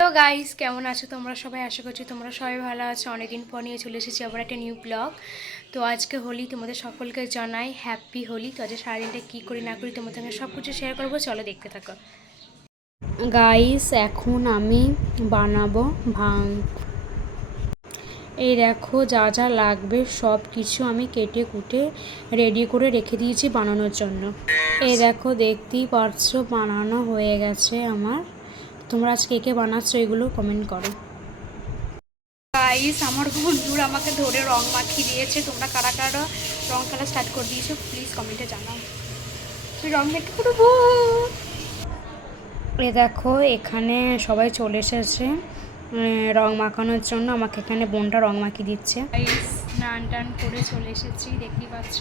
তো গাইস, কেমন আছো তোমরা সবাই? আশা করছি তোমরা সবাই ভালো আছো। অনেকদিন পর নিয়ে চলে এসেছি আবার একটা নিউ ব্লগ। তো আজকে হোলি, তোমাদের সকলকে জানাই হ্যাপি হোলি। তো আজকে সারাদিনটা কী করি না করি তোমাদের সঙ্গে সব কিছু শেয়ার করবো, চলো দেখতে থাকো। গাইস, এখন আমি বানাবো ভাং। এই দেখো, যা যা লাগবে সব কিছু আমি কেটে কুটে রেডি করে রেখে দিয়েছি বানানোর জন্য। এই দেখো, দেখতেই পারছো বানানো হয়ে গেছে আমার। তোমরা আজকে কে বানাচ্ছো এগুলো কমেন্ট করো। গাইস, আমার বন্ধুরা আমাকে ধরে রং মাখিয়ে দিয়েছে। তোমরা কারা কারা রং খেলা স্টার্ট করে দিয়েছো প্লিজ কমেন্টে জানাও। তুই রং মেখে করবো। এ দেখো, এখানে সবাই চলে এসেছে রং মাখানোর জন্য। আমাকে এখানে বোনটা রং মাখিয়ে দিচ্ছে। গাইস, স্নান টান করে চলে এসেছি, দেখতেই পাচ্ছ।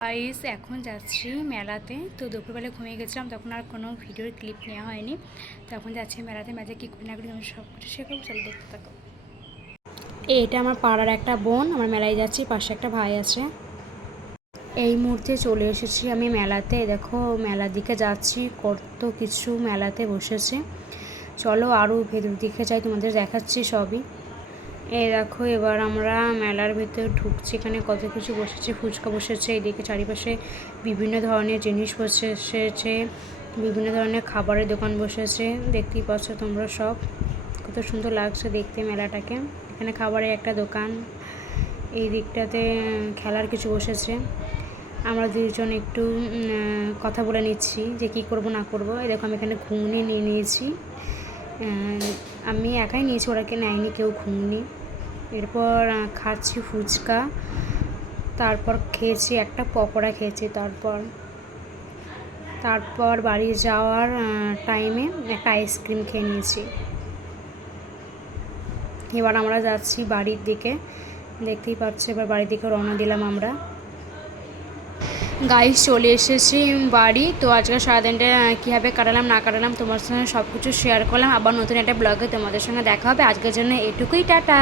গাইস, এখন যাচ্ছি মেলাতে। তো দুপুরবেলা ঘুমিয়ে গেছিলাম, তখন আর কোনো ভিডিওর ক্লিপ নেওয়া হয়নি। তখন যাচ্ছি মেলাতে। মেলাতে কী করি না করি আমি সব কিছু শেয়ার করবো, চলো দেখতে থাকো। এটা আমার পাড়ার একটা বোন, আমার মেলায় যাচ্ছি, পাশে একটা ভাই আছে। এই মুহূর্তে চলে এসেছি আমি মেলাতে। দেখো, মেলার দিকে যাচ্ছি, কত কিছু মেলাতে বসেছে। চলো আরও ভেতর দিকে যাই, তোমাদের দেখাচ্ছি সবই। এই দেখো, এবার আমরা মেলার ভেতর ঢুকছি। এখানে কত কিছু বসেছে, ফুচকা বসেছে, এদিকে চারিপাশে বিভিন্ন ধরনের জিনিস বসেছে, বিভিন্ন ধরনের খাবারের দোকান বসেছে। দেখতেই পাচ্ছ তোমরা সব, কত সুন্দর লাগছে দেখতে মেলাটাকে। এখানে খাবারের একটা দোকান, এই দিকটাতে খেলার কিছু বসেছে। আমরা দুজন একটু কথা বলে নিচ্ছি যে কী করব না করব। এই দেখো, আমি এখানে ঘুগনি নিয়ে নিয়েছি। আমি একাই নিয়েছি, ওরাকে নেয়নি কেউ ঘুগনি। এরপর খাচ্ছি ফুচকা, তারপর খেয়েছি একটা পকোড়া খেয়েছি। তারপর বাড়ি যাওয়ার টাইমে একটা আইসক্রিম খেয়ে নিয়েছি। এবার আমরা যাচ্ছি বাড়ির দিকে, দেখতেই পাচ্ছ। এবার বাড়ির দিকে রওনা দিলাম আমরা। গাইস, চলে এসেছি বাড়ি। তো আজকে সারাদিনটা কীভাবে কাটালাম না কাটালাম তোমার সঙ্গে সব কিছু শেয়ার করলাম। আবার নতুন একটা ব্লগে তোমাদের সঙ্গে দেখা হবে। আজকের জন্য এটুকুই, টাটা।